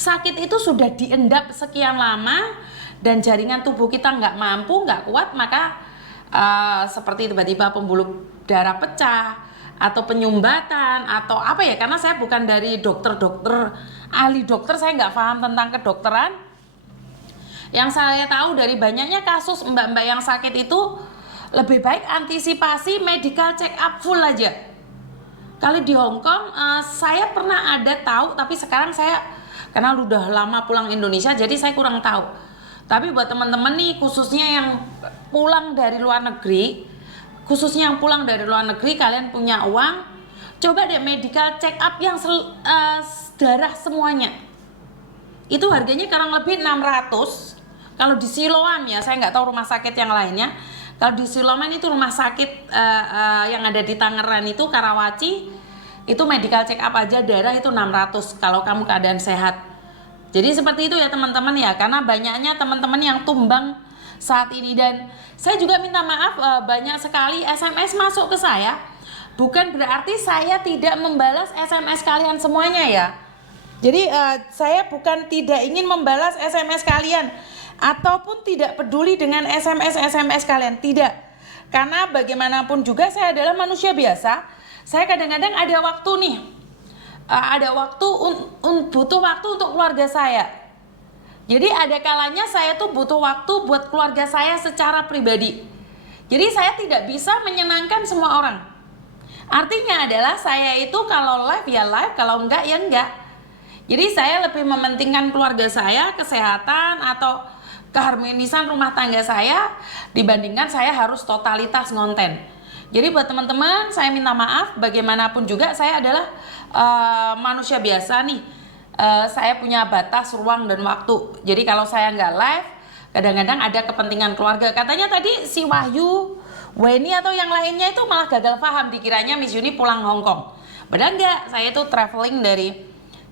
sakit itu sudah diendap sekian lama dan jaringan tubuh kita nggak mampu, nggak kuat, maka seperti tiba-tiba pembuluh darah pecah atau penyumbatan atau apa ya, karena saya bukan dari dokter-dokter ahli dokter, saya nggak paham tentang kedokteran. Yang saya tahu dari banyaknya kasus mbak-mbak yang sakit itu, lebih baik antisipasi medical check up full aja. Kalau di Hong Kong saya pernah ada tahu, tapi sekarang saya karena udah lama pulang Indonesia jadi saya kurang tahu. Tapi buat teman-teman nih, khususnya yang pulang dari luar negeri, kalian punya uang, coba deh medical check up yang darah semuanya. Itu harganya kurang lebih 600. Kalau di Siloam ya, saya nggak tahu rumah sakit yang lainnya. Kalau di Siloam itu rumah sakit yang ada di Tangerang itu, Karawaci, itu medical check up aja darah itu 600 kalau kamu keadaan sehat. Jadi seperti itu ya teman-teman ya, karena banyaknya teman-teman yang tumbang saat ini. Dan saya juga minta maaf, banyak sekali SMS masuk ke saya. Bukan berarti saya tidak membalas SMS kalian semuanya ya. Jadi saya bukan tidak ingin membalas SMS kalian ataupun tidak peduli dengan SMS kalian, tidak. Karena bagaimanapun juga saya adalah manusia biasa. Saya kadang-kadang ada waktu nih, butuh waktu untuk keluarga saya. Jadi ada kalanya saya tuh butuh waktu buat keluarga saya secara pribadi. Jadi saya tidak bisa menyenangkan semua orang. Artinya adalah saya itu kalau live ya live, kalau enggak ya enggak. Jadi saya lebih mementingkan keluarga saya, kesehatan atau keharmonisan rumah tangga saya dibandingkan saya harus totalitas ngonten. Jadi buat teman-teman, saya minta maaf, bagaimanapun juga saya adalah manusia biasa nih. Saya punya batas ruang dan waktu. Jadi kalau saya nggak live, kadang-kadang ada kepentingan keluarga. Katanya tadi si Wahyu, Weni atau yang lainnya itu malah gagal paham, dikiranya Miss Yuni pulang Hong Kong. Padahal enggak, saya itu traveling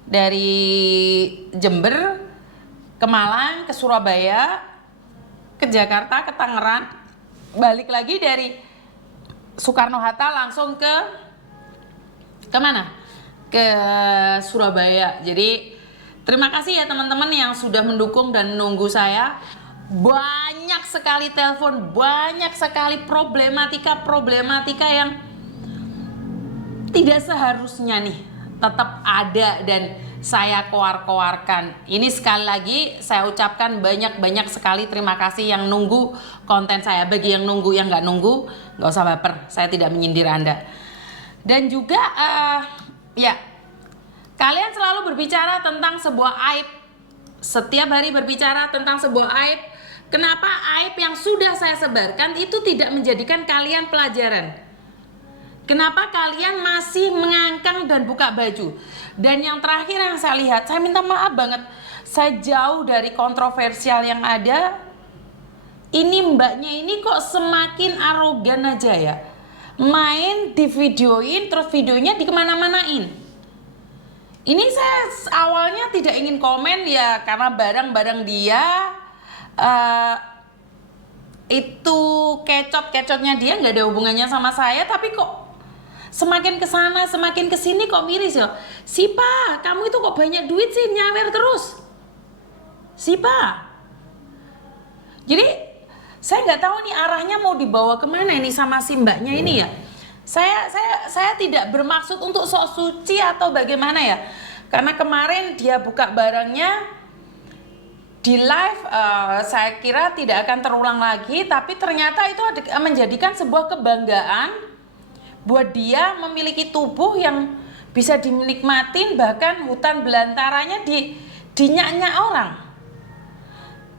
dari Jember ke Malang, ke Surabaya, ke Jakarta, ke Tangerang, balik lagi dari Soekarno-Hatta langsung ke mana? Ke Surabaya. Jadi terima kasih ya teman-teman yang sudah mendukung dan menunggu saya. Banyak sekali telepon, banyak sekali problematika yang tidak seharusnya nih tetap ada dan saya koar-koarkan. Ini sekali lagi saya ucapkan banyak sekali terima kasih yang nunggu konten saya. Bagi yang nunggu, yang nggak nunggu, nggak usah baper, saya tidak menyindir Anda. Dan juga ya, kalian selalu berbicara tentang sebuah aib. Setiap hari berbicara tentang sebuah aib. Kenapa aib yang sudah saya sebarkan itu tidak menjadikan kalian pelajaran? Kenapa kalian masih mengangkang dan buka baju? Dan yang terakhir yang saya lihat, saya minta maaf banget, saya jauh dari kontroversial yang ada. Ini mbaknya ini kok semakin arogan aja ya. Main di videoin, terus videonya dikemana-manain. Ini saya awalnya tidak ingin komen ya, karena barang-barang dia itu kecot-kecotnya dia nggak ada hubungannya sama saya, tapi kok semakin kesana semakin kesini kok miris ya. Sipa, kamu itu kok banyak duit sih nyawer terus, Sipa. Jadi saya nggak tahu nih arahnya mau dibawa kemana ini sama si mbaknya ini ya. Saya tidak bermaksud untuk sok suci atau bagaimana ya. Karena kemarin dia buka barangnya di live, saya kira tidak akan terulang lagi, tapi ternyata itu menjadikan sebuah kebanggaan buat dia memiliki tubuh yang bisa dinikmatin, bahkan hutan belantaranya dinyak-nyak orang.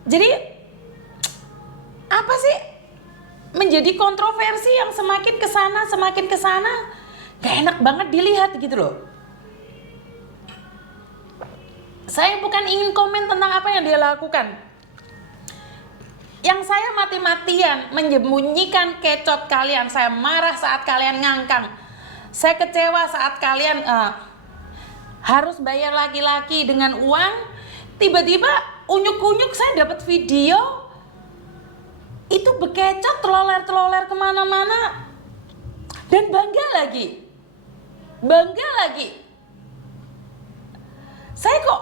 Jadi apa sih menjadi kontroversi yang semakin kesana gak enak banget dilihat gitu loh. Saya bukan ingin komen tentang apa yang dia lakukan. Yang saya mati-matian menyembunyikan kecot kalian. Saya marah saat kalian ngangkang. Saya kecewa saat kalian harus bayar laki-laki dengan uang. Tiba-tiba unyuk-unyuk saya dapat video itu bekecot, teloler-teloler kemana-mana. Dan bangga lagi. Saya kok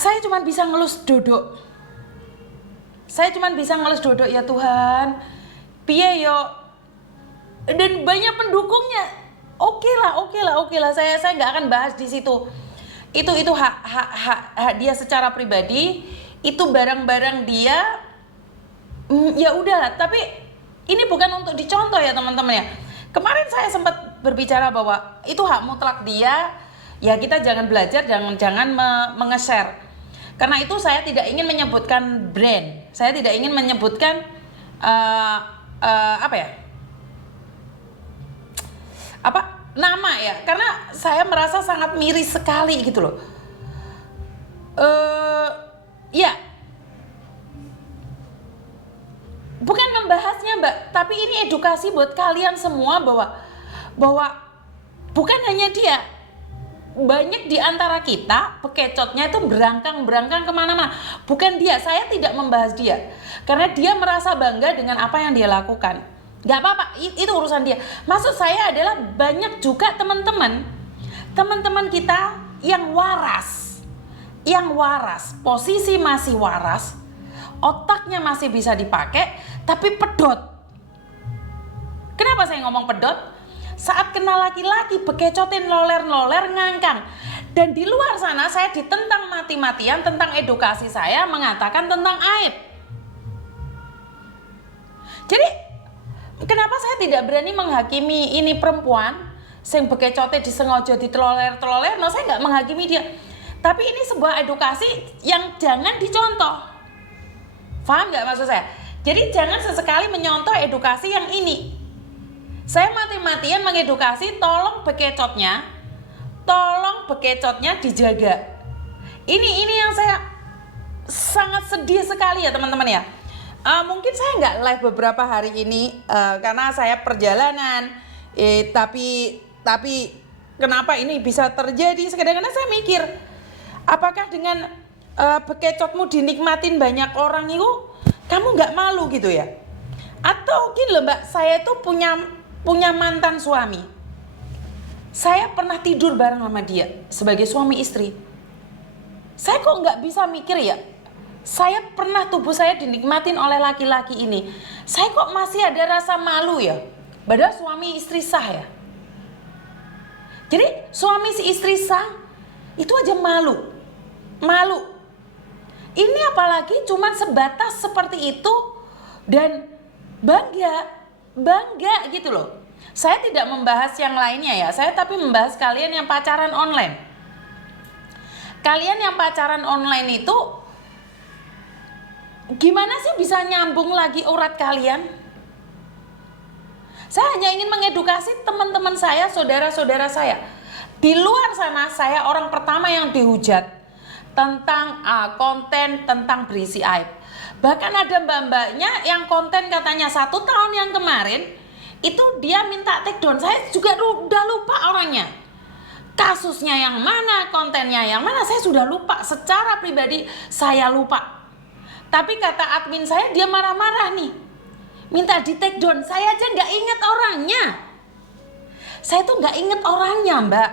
Saya cuma bisa ngelus dodok. Saya cuma bisa ngelus dodok, ya Tuhan. Piye yo. Dan banyak pendukungnya. Oke lah. Saya nggak akan bahas di situ. Itu hak dia secara pribadi. Itu barang-barang dia. Ya udahlah. Tapi ini bukan untuk dicontoh ya teman-teman ya. Kemarin saya sempat berbicara bahwa itu hak mutlak dia. Ya kita jangan belajar, jangan menge-share. Karena itu saya tidak ingin menyebutkan brand. Saya tidak ingin menyebutkan nama ya. Karena saya merasa sangat miris sekali gitu loh. Ya. Bukan membahasnya Mbak, tapi ini edukasi buat kalian semua bahwa bukan hanya dia. Banyak di antara kita bekecotnya itu berangkang kemana-mana. Bukan dia, saya tidak membahas dia. Karena dia merasa bangga dengan apa yang dia lakukan. Gak apa-apa, itu urusan dia. Maksud saya adalah banyak juga teman-teman kita yang waras. Posisi masih waras, otaknya masih bisa dipakai, tapi pedot. Kenapa saya ngomong pedot? Saat kenal laki-laki, bekecotin loler-loler, ngangkang. Dan di luar sana saya ditentang mati-matian tentang edukasi saya, mengatakan tentang aib. Jadi, kenapa saya tidak berani menghakimi ini perempuan, yang bekecotnya disengaja diteloler-teloler, nah saya nggak menghakimi dia. Tapi ini sebuah edukasi yang jangan dicontoh. Paham nggak maksud saya? Jadi jangan sesekali menyontoh edukasi yang ini. Saya mati-matian mengedukasi, tolong bekecotnya dijaga. Ini yang saya sangat sedih sekali ya teman-teman ya. Mungkin saya nggak live beberapa hari ini karena saya perjalanan. Tapi kenapa ini bisa terjadi? Kadang-kadang saya mikir, apakah dengan bekecotmu dinikmatin banyak orang itu, kamu nggak malu gitu ya? Atau gini loh Mbak, saya tuh punya mantan suami. Saya pernah tidur bareng sama dia sebagai suami istri. Saya kok nggak bisa mikir ya, saya pernah tubuh saya dinikmatin oleh laki-laki ini. Saya kok masih ada rasa malu ya, padahal suami istri sah ya. Jadi suami si istri sah itu aja malu. Ini apalagi cuma sebatas seperti itu dan bangga gitu loh. Saya tidak membahas yang lainnya ya, saya tapi membahas kalian yang pacaran online. Kalian yang pacaran online itu gimana sih bisa nyambung lagi urat kalian? Saya hanya ingin mengedukasi teman-teman saya, saudara-saudara saya. Di luar sana saya orang pertama yang dihujat tentang konten tentang berisi aib. Bahkan ada mbak-mbaknya yang konten katanya 1 tahun yang kemarin itu dia minta take down. Saya juga udah lupa orangnya, kasusnya yang mana, kontennya yang mana, saya sudah lupa. Secara pribadi saya lupa. Tapi kata admin saya dia marah-marah nih, minta di take down. Saya aja nggak inget orangnya. Saya tuh nggak inget orangnya Mbak.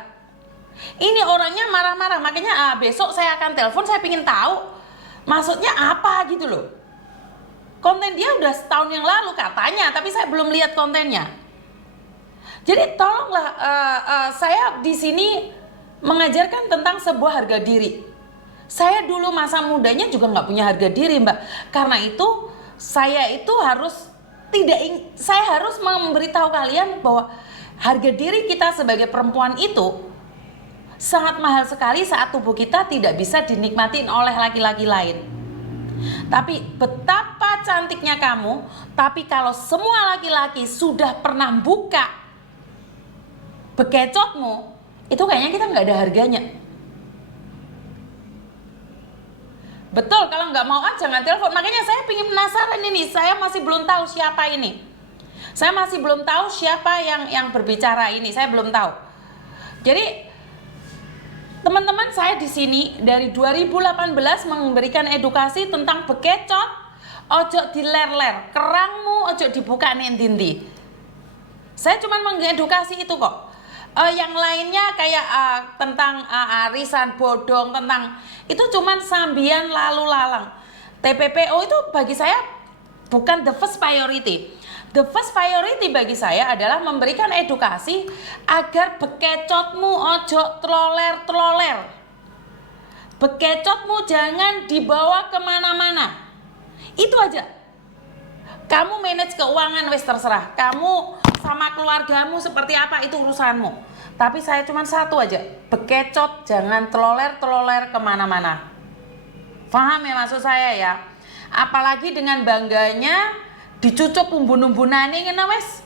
Ini orangnya marah-marah, makanya besok saya akan telepon. Saya pengen tahu maksudnya apa gitu loh. Konten dia udah setahun yang lalu katanya, tapi saya belum lihat kontennya. Jadi tolonglah, saya di sini mengajarkan tentang sebuah harga diri. Saya dulu masa mudanya juga nggak punya harga diri Mbak. Karena itu saya itu saya harus memberitahu kalian bahwa harga diri kita sebagai perempuan itu sangat mahal sekali saat tubuh kita tidak bisa dinikmatin oleh laki-laki lain. Tapi betapa cantiknya kamu, tapi kalau semua laki-laki sudah pernah buka bekecotmu, itu kayaknya kita nggak ada harganya. Betul, kalau nggak mau jangan telepon. Makanya saya pengen penasaran ini, saya masih belum tahu siapa ini. Saya masih belum tahu siapa yang berbicara ini, saya belum tahu. Jadi teman-teman, saya di sini dari 2018 memberikan edukasi tentang bekecot, ojo diler-ler, kerangmu ojo dibuka nih. Saya cuma mengedukasi itu kok. yang lainnya kayak tentang arisan bodong, tentang itu cuman sambian lalu lalang. TPPO itu bagi saya bukan the first priority. The first priority bagi saya adalah memberikan edukasi agar bekecotmu ojo troler-troler. Bekecotmu jangan dibawa kemana-mana. Itu aja. Kamu manage keuangan wes terserah. Kamu sama keluargamu seperti apa itu urusanmu. Tapi saya cuma satu aja. Bekecot jangan teloler-teloler kemana-mana. Paham ya maksud saya ya? Apalagi dengan bangganya dicucuk umbun-umbunane ngene wes.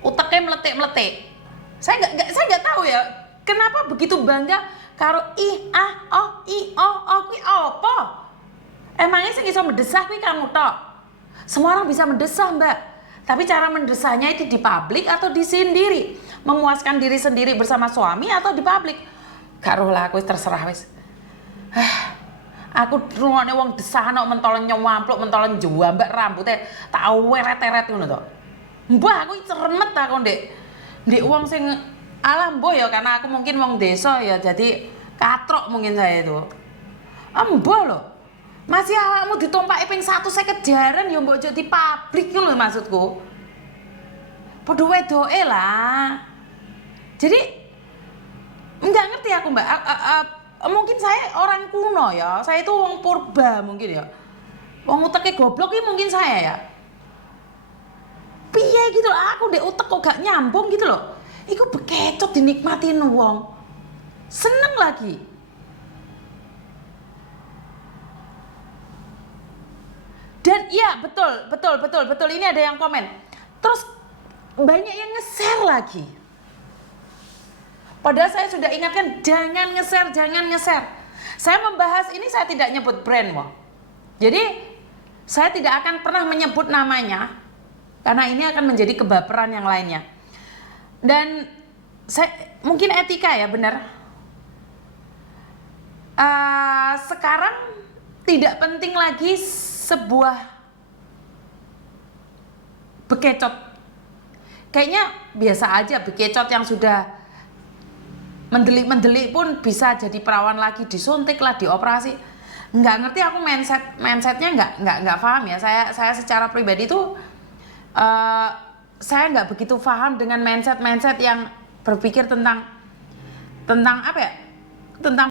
Uteknya meletik-meletik. Saya nggak tahu ya. Kenapa begitu bangga karo ih ah oh i oh kuwi apa? Emangnya sing iso mendesah kuwi kamu tok? Semua orang bisa mendesah mbak, tapi cara mendesahnya itu di publik atau di sendiri, memuaskan diri sendiri bersama suami atau di publik. Gak roh lah, aku terserah wis. Aku rungokne wong desahan kok mentolen nyewampluk, mentolen jambak rambutnya tak weret-eret ngono to. Mbah aku ceremet aku ndek wong sing alam mbah ya karena aku mungkin wong desa ya jadi katrok mungkin saya itu. Mbah loh. Masih awakmu ditompaki ping 150 jaran ya mbok ojo di pabrik lho maksudku. Padha wedoke lah. Jadi enggak ngerti aku mbak. Mungkin saya orang kuno ya. Saya itu wong purba mungkin ya. Wong uteke goblok iki mungkin saya ya. Piye gitu loh, aku ndek utek kok gak nyambung gitu loh. Iku bekecot dinikmatin wong. Seneng lagi. Dan iya betul ini ada yang komen. Terus banyak yang nge-share lagi. Padahal saya sudah ingatkan jangan nge-share. Saya membahas ini saya tidak nyebut brand loh. Jadi saya tidak akan pernah menyebut namanya karena ini akan menjadi kebaperan yang lainnya. Dan saya mungkin etika ya benar. Sekarang tidak penting lagi sebuah bekecot. Kayaknya biasa aja bekecot yang sudah mendelik-mendelik pun bisa jadi perawan lagi, disuntik lah, dioperasi. Nggak ngerti aku mindsetnya nggak paham ya. Saya secara pribadi tuh saya nggak begitu paham dengan mindset yang berpikir tentang apa ya? Tentang